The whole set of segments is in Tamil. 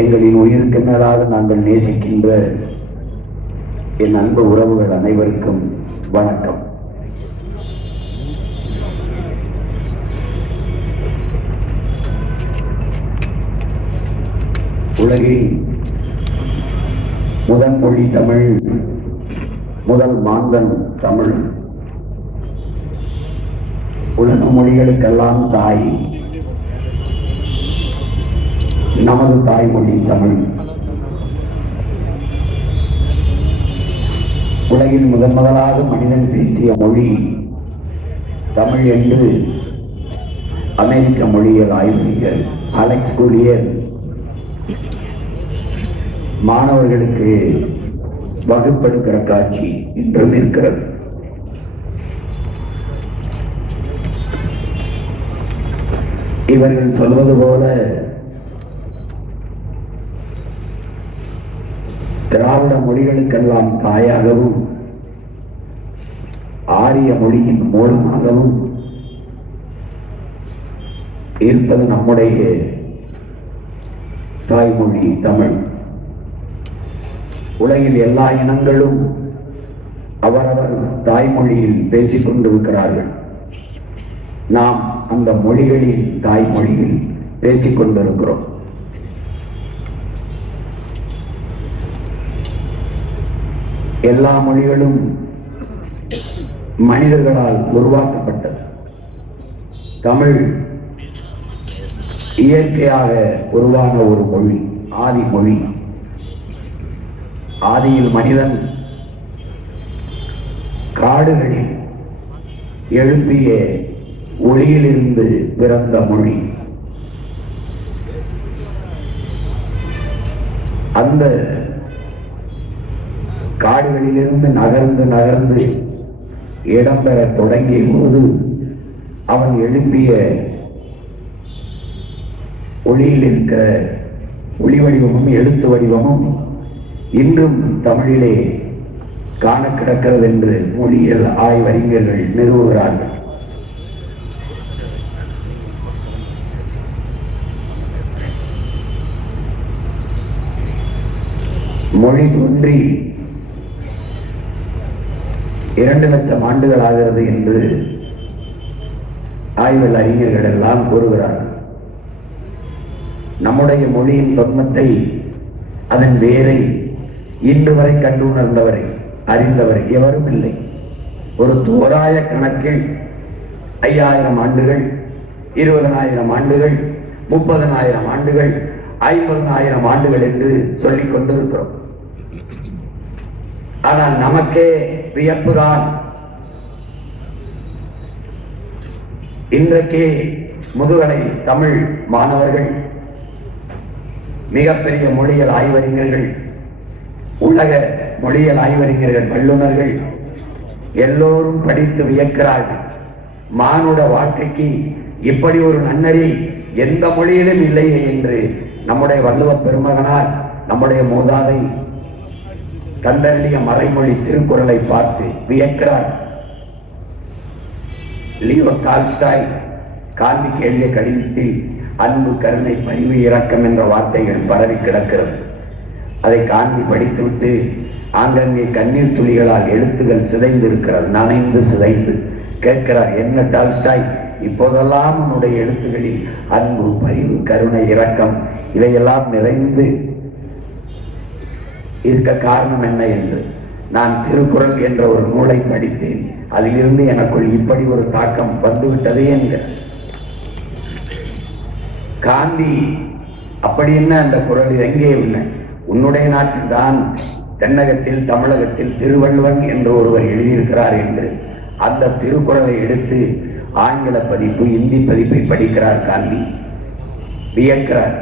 எங்களின் உயிருக்கு மேலாக நாங்கள் நேசிக்கின்ற என் அன்பு உறவுகள் அனைவருக்கும் வணக்கம். உலகில் முதல் மொழி தமிழ், முதல் மாந்தன் தமிழ். உலக மொழிகளுக்கெல்லாம் தாய் நமது தாய்மொழி தமிழ். உலகில் முதலாக மனிதன் பேசிய மொழி தமிழ் என்று அமெரிக்க மொழியியல் ஆய்வாளர் அலெக்ஸ் கூலியர் மாணவர்களுக்கு வகுப்பெடுக்கிற காட்சி இன்றும் இருக்கிறது. இவர்கள் சொல்வது போல திராவிட மொழிகளுக்கெல்லாம் தாயாகவும் ஆரிய மொழியின் மூலமாகவும் இருப்பது நம்முடைய தாய்மொழி தமிழ். உலகில் எல்லா இனங்களும் அவரவர் தாய்மொழியில் பேசிக் கொண்டிருக்கிறார்கள். நாம் அந்த மொழிகளில் தாய்மொழியில் பேசிக் கொண்டிருக்கிறோம். எல்லா மொழிகளும் மனிதர்களால் உருவாக்கப்பட்டது. தமிழ் இயற்கையாக உருவான ஒரு மொழி, ஆதி மொழி. ஆதியில் மனிதன் காடுகளில் எழுப்பிய ஒளியிலிருந்து பிறந்த மொழி. அந்த காடுகளிலிருந்து நகர்ந்து நகர்ந்து இடம்பெற தொடங்கிய போது அவன் எழுப்பிய ஒளியில் இருக்கிற ஒளி வடிவமும் எழுத்து வடிவமும் இன்றும் தமிழிலே காண கிடக்கிறது என்று மொழியியல் ஆய்வறிஞர்கள் நிறுவுகிறார்கள். மொழி தோன்றி 2 லட்சம் ஆண்டுகள் ஆகிறது என்று ஆய்வல் அறிஞர்கள் எல்லாம் கூறுகிறார்கள். நம்முடைய மொழியின் தொன்மத்தை, அதன் வேரை இன்று வரை கண்டுணர்ந்தவரை அறிந்தவரை எவரும் இல்லை. ஒரு தோராய கணக்கில் 5000 ஆண்டுகள், 20,000 ஆண்டுகள், 30,000 ஆண்டுகள், 50,000 ஆண்டுகள் என்று சொல்லிக் கொண்டிருக்கிறோம். ஆனால் நமக்கே வியப்புதான். இன்றைக்கு முதுகலை தமிழ் மாணவர்கள், மிகப்பெரிய மொழியியல் ஆய்வறிஞர்கள், உலக மொழியியல் ஆய்வறிஞர்கள், வல்லுநர்கள் எல்லோரும் படித்து வியக்கிறார்கள். மானுட வாழ்க்கைக்கு இப்படி ஒரு நன்னறி எந்த மொழியிலும் இல்லையே என்று நம்முடைய வள்ளுவ பெருமகனார், நம்முடைய மூதாதை கந்தருடைய மறைமொழி திருக்குறளை பார்த்து வியக்கிறார். லியோ டால்ஸ்டாய் காந்திக்கு எழுதிய கடிதத்தில் அன்பு, கருணை, பரிவு, இரக்கம் என்ற வார்த்தைகள் பரவி கிடக்கிறது. அதை காந்தி படித்துவிட்டு ஆங்கங்கே கண்ணீர் துளிகளால் எழுத்துகள் சிதைந்து இருக்கிறது, நனைந்து சிதைந்து. கேட்கிறார், என்ன டால்ஸ்டாய், இப்போதெல்லாம் உன்னுடைய எழுத்துகளில் அன்பு, பரிவு, கருணை, இரக்கம் இவையெல்லாம் நிறைந்து இருக்க காரணம் என்ன என்று. நான் திருக்குறள் என்ற ஒரு நூலை படித்தேன், அதிலிருந்து எனக்குள் இப்படி ஒரு தாக்கம் வந்துவிட்டதே என்க. காந்தி அப்படி என்ன அந்த குறள் எங்கே இல்லை? உன்னுடைய நாட்டில் தான் தென்னகத்தில், தமிழகத்தில் திருவள்ளுவன் என்று ஒருவர் எழுதியிருக்கிறார் என்று அந்த திருக்குறளை எடுத்து ஆங்கில பதிப்பு, இந்தி பதிப்பை படிக்கிறார் காந்தி. வியக்கிறார்.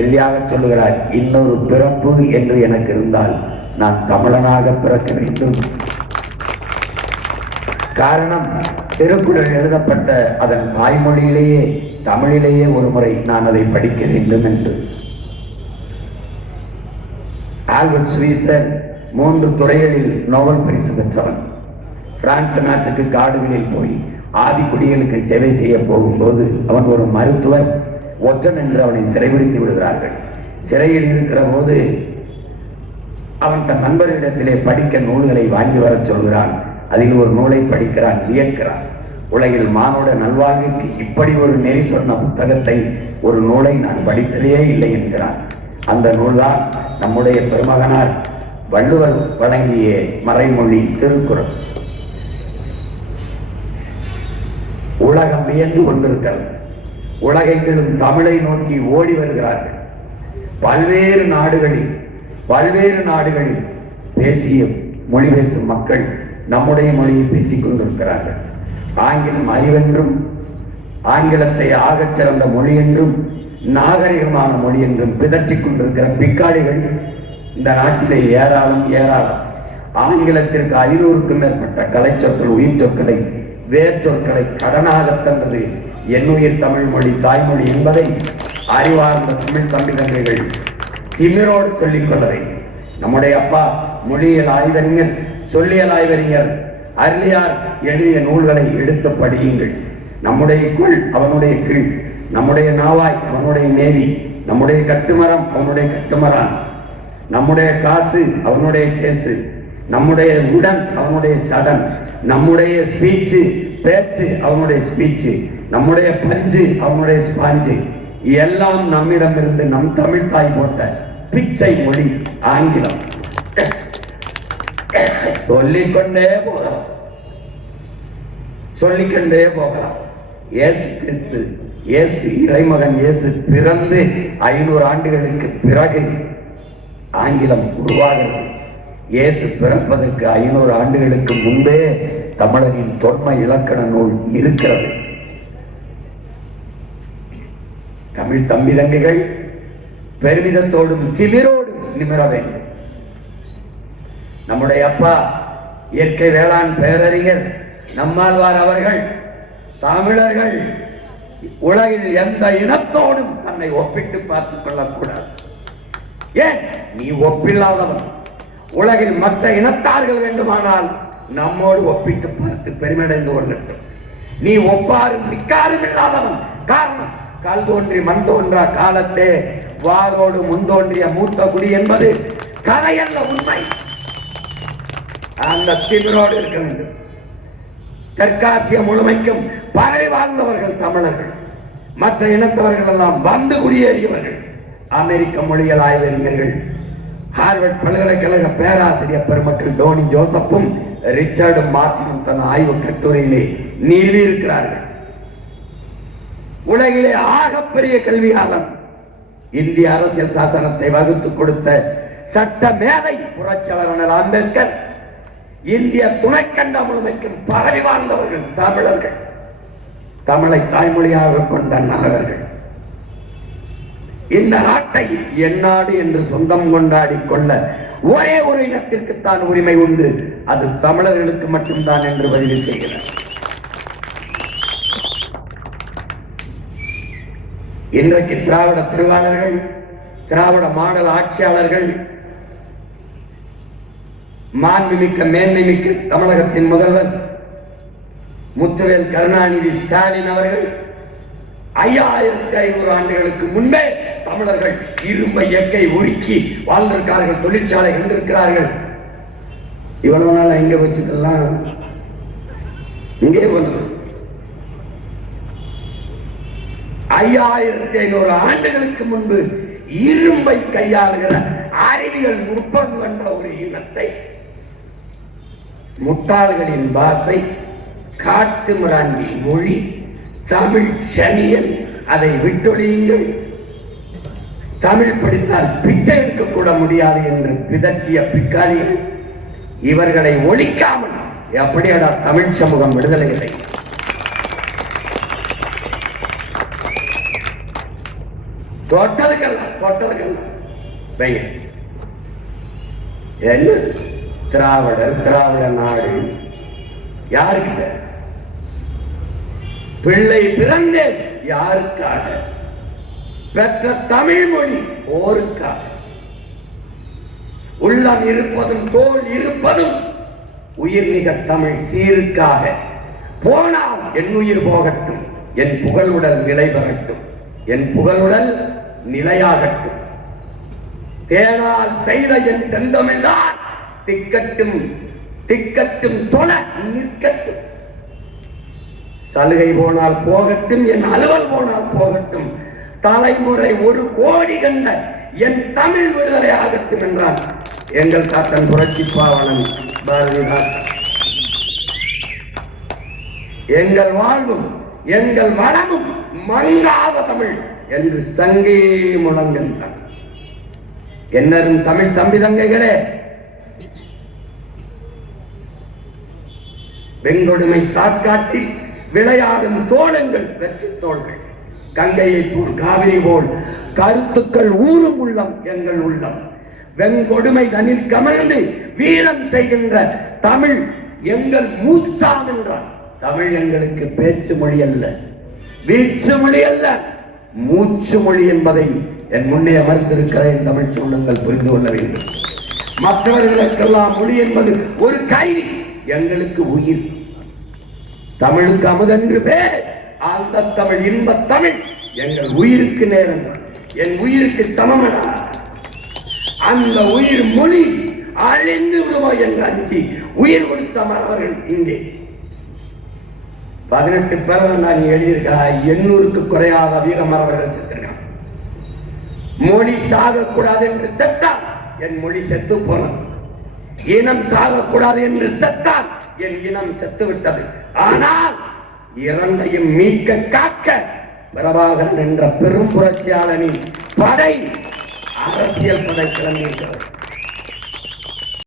எளிதாக சொல்லுகிறார், இன்னொரு பிறப்பு என்று எனக்கு இருந்தால் நான் தமிழனாக பிறக்க வேண்டும். காரணம், திருக்குறள் எழுதப்பட்ட அதன் தாய்மொழியிலேயே, தமிழிலேயே ஒரு முறை நான் அதை படிக்க வேண்டும் என்று. ஆல்பர்ட் ஸ்வீசர் 3 துறைகளில் நோபல் பரிசு பெற்றவன். பிரான்ஸ் நாட்டுக்கு காடுகளில் போய் ஆதிக்குடிகளுக்கு சேவை செய்ய போகும்போது அவன் ஒரு மருத்துவர் ஒற்றன் என்று அவனை சிறைபிடித்து விடுகிறார்கள். சிறையில் இருக்கிற போது அவன் தன் நண்பரிடத்திலே படிக்க நூல்களை வாங்கி வர சொல்கிறான். அதில் ஒரு நூலை படிக்கிறான், வியக்கிறான். உலகில் மானுட நல்வாழ்வுக்கு இப்படி ஒரு நெறி சொன்ன புத்தகத்தை, ஒரு நூலை நான் படித்ததே இல்லை என்கிறான். அந்த நூல்தான் நம்முடைய பெருமகனார் வள்ளுவர் வழங்கிய மறைமொழி திருக்குறள். உலகம் வியந்து கொண்டிருக்கிறது. உலகெங்கிலும் தமிழை நோக்கி ஓடி வருகிறார்கள். பல்வேறு நாடுகளில் பேசிய மொழி பேசும் மக்கள் நம்முடைய மொழியை பேசிக் கொண்டிருக்கிறார்கள். ஆங்கிலம் அறிவென்றும், ஆங்கிலத்தை ஆகச் சிறந்த மொழி என்றும், நாகரிகமான மொழி என்றும் பிதற்றிக் கொண்டிருக்கிற பிக்காளிகள் இந்த நாட்டிலே ஏராளம். ஆங்கிலத்திற்கு 500க்கும் மேற்பட்ட கலை சொற்கள், உயிர் சொற்களை, வேர் சொற்களை கடனாக தந்தது என்னுயிர் தமிழ் மொழி தாய்மொழி என்பதை அறிவார்ந்த தமிழ் தம்பிதங்கைகள் திமிரோடு சொல்லிக் கொள்ள வேண்டும். நம்முடைய அப்பா மொழியியல் ஆய்வறிஞர், சொல்லியல் ஆய்வறிஞர் அருளியார் எழுதிய நூல்களை எடுத்து படியுங்கள். நம்முடைய குள் அவனுடைய கீழ், நம்முடைய நாவாய் அவனுடைய நேவி, நம்முடைய கட்டுமரம் அவனுடைய கட்டுமரான், நம்முடைய காசு அவனுடைய கேசு, நம்முடைய உடன் அவனுடைய சடன், நம்முடைய ஸ்பீச்சு பேச்சு அவனுடைய ஸ்பீச்சு, நம்முடைய பஞ்சு அவனுடைய ஸ்பாஞ்சு, எல்லாம் நம்மிடமிருந்து நம் தமிழ் தாய் போட்ட பிச்சை மொழி ஆங்கிலம். சொல்லிக்கொண்டே போகலாம். இயேசு கிறிஸ்து, இயேசு இறைமகன் இயேசு பிறந்து 500 ஆண்டுகளுக்கு பிறகு ஆங்கிலம் உருவாகிறது. இயேசு பிறப்பதற்கு 500 ஆண்டுகளுக்கு முன்பே தமிழரின் தொன்மை இலக்கண நூல் இருக்கிறது. தமிழ் தம்பிதங்கைகள் பெருமிதத்தோடும் திமிரோடும் நிமிர வேண்டும். நம்முடைய அப்பா இயற்கை வேளாண் பேரறிஞர் நம்மாழ்வார் அவர்கள் தமிழர்கள் உலகில் எந்த இனத்தோடும் தன்னை ஒப்பிட்டு பார்த்துக் கொள்ளக்கூடாது. ஏன்? நீ ஒப்பில்லாதவன். உலகில் மற்ற இனத்தார்கள் வேண்டுமானால் நம்மோடு ஒப்பிட்டு பார்த்து பெருமையடைந்து கொள்ளட்டும். நீ ஒப்பாரும் மிக்காரும் இல்லாதவன். காரணம், கல் தோன்றி மண் தோன்றா காலத்தே வாரோடு முன்தோன்றிய மூத்த குடி என்பது கதையல்ல, உண்மை. அந்த திமிரோடு இருக்க வேண்டும். தெற்காசிய முழுமைக்கும் பரவி வாழ்ந்தவர்கள் தமிழர்கள். மற்ற இனத்தவர்கள் எல்லாம் வந்து குடியேறியவர்கள். அமெரிக்க மொழியியல் ஆய்வறிஞர்கள், ஹார்வர்ட் பல்கலைக்கழக பேராசிரியர் பெருமக்கள் டோனி ஜோசப்பும் ரிச்சர்டு மார்டினும் தன் ஆய்வு கட்டுரையிலே நிறுவியிருக்கிறார்கள். உலகிலே ஆகப்பெரிய கல்வியாளர், இந்திய அரசியல் சாசனத்தை வகுத்து கொடுத்த சட்ட மேதை புரட்சியாளர் அம்பேத்கர், இந்திய துணைக்கண்ட முழுமைக்கும் பரவி வாழ்ந்தவர்கள் தமிழர்கள். தமிழை தாய்மொழியாக கொண்ட நாகர்கள். இந்த நாட்டை எந்நாடு என்று சொந்தம் கொண்டாடி கொள்ள ஒரே ஒரு இனத்திற்குத்தான் உரிமை உண்டு, அது தமிழர்களுக்கு மட்டும்தான் என்று பதிவு செய்கிறார். இன்றைக்கு திராவிட திருவாளர்கள், திராவிட மாடல் ஆட்சியாளர்கள், மாண்புமிக்க மேன்மைமிக்க தமிழகத்தின் முதல்வர் முத்துவேல் கருணாநிதி ஸ்டாலின் அவர்கள் 5500 ஆண்டுகளுக்கு முன்பே தமிழர்கள் இரும்பை எக்கை உருக்கி வாழ்ந்திருக்கிறார்கள், தொழிற்சாலை கண்டிருக்கிறார்கள். இவ்வளவு நாள் எங்க வச்சதெல்லாம் இங்கே வந்து 5500 ஆண்டுகளுக்கு முன்பு இரும்பை கையாளுகிற அறிவியல் நுட்பம் கண்ட ஒரு இனத்தை முட்டாள்களின் பாசை, காட்டு மிராண்டி மொழி, தமிழ் சனியன், அதை விட்டொழியுங்கள், தமிழ் படித்தால் பிச்சை எடுக்கக்கூட முடியாது என்று பிதற்றிய பிக்காளிகள், இவர்களை ஒழிக்காமல் எப்படியடா தமிழ் சமூகம் விடுதலை இல்லை? தொட்டதுக்கெல்லாம் என்ன திராவிடர், திராவிட நாடு யாருக்கிட்ட? பிள்ளை பிறந்தே யாருக்காக? பெற்ற தமிழ் மொழி ஓருக்காக. உள்ளம் இருப்பதும் தோல் இருப்பதும் உயிர் மிக தமிழ் சீருக்காக. போனால் என் உயிர் போகட்டும், என் புகழுடல் நிலை பெறட்டும், என் புகழுடல் நிலையாகட்டும். தேனால் செய்த என் செந்தமிழ்தான் திக்கட்டும் திக்கட்டும் தொழ நிற்கட்டும். சலுகை போனால் போகட்டும், என் அலுவல் போனால் போகட்டும், தலைமுறை 1 கோடி கண்ட என் தமிழ் விடுதலை ஆகட்டும் என்றார் எங்கள் தாத்தன் புரட்சி பாவலன் பாரதிதாசன். எங்கள் வாழ்வும் எங்கள் வளமும் மங்காத தமிழ் என்று சங்கே முழங்குகின்றான். என்னரும் தமிழ் தம்பி தங்கைகளே, வெங்கொடுமை சாக்காட்டி விளையாடும் தோழங்கள் வெற்றி தோள்கள், கங்கையை போல் காவிரி போல் கருத்துக்கள் ஊறும் உள்ளம் எங்கள் உள்ளம். வெங்கொடுமை தனில் கமழ்ந்து வீரம் செய்கின்ற தமிழ் எங்கள் மூச்சாம் என்றார். தமிழ் எங்களுக்கு பேச்சு மொழி அல்ல, வீச்சு மொழி அல்ல, மூச்சு மொழி என்பதை என் முன்னே அமர்ந்திருக்கிற என் தமிழ் சொந்தங்கள் புரிந்து கொள்ள வேண்டும். மற்றவர்களுக்கெல்லாம் மொழி என்பது ஒரு கைதி, எங்களுக்கு உயிர். தமிழுக்கு அமுதென்று பேர், அந்த தமிழ் இன்ப தமிழ் எங்கள் உயிருக்கு நேரம், என் உயிருக்கு சமம். அந்த உயிர் மொழி அழிந்து விடுமோ என்று அஞ்சி உயிர் கொடுத்த மறவர்கள் இங்கே 18 பேர் நான் எழுதியிருக்கா. 800க்கு குறையாத வீரமறவர்கள் செத்திருக்கான். மொழி சாகக்கூடாது என்று செத்தால் என் மொழி செத்து போனது. இனம் சாகக்கூடாது என்று செத்தால் என் இனம் செத்து விட்டது. ஆனால் இரண்டையும் மீட்க காக்க பிரபாகரன் என்ற பெரும் புரட்சியாளனின் படை, அரசியல் படை கிளம்பியிருக்கிறது.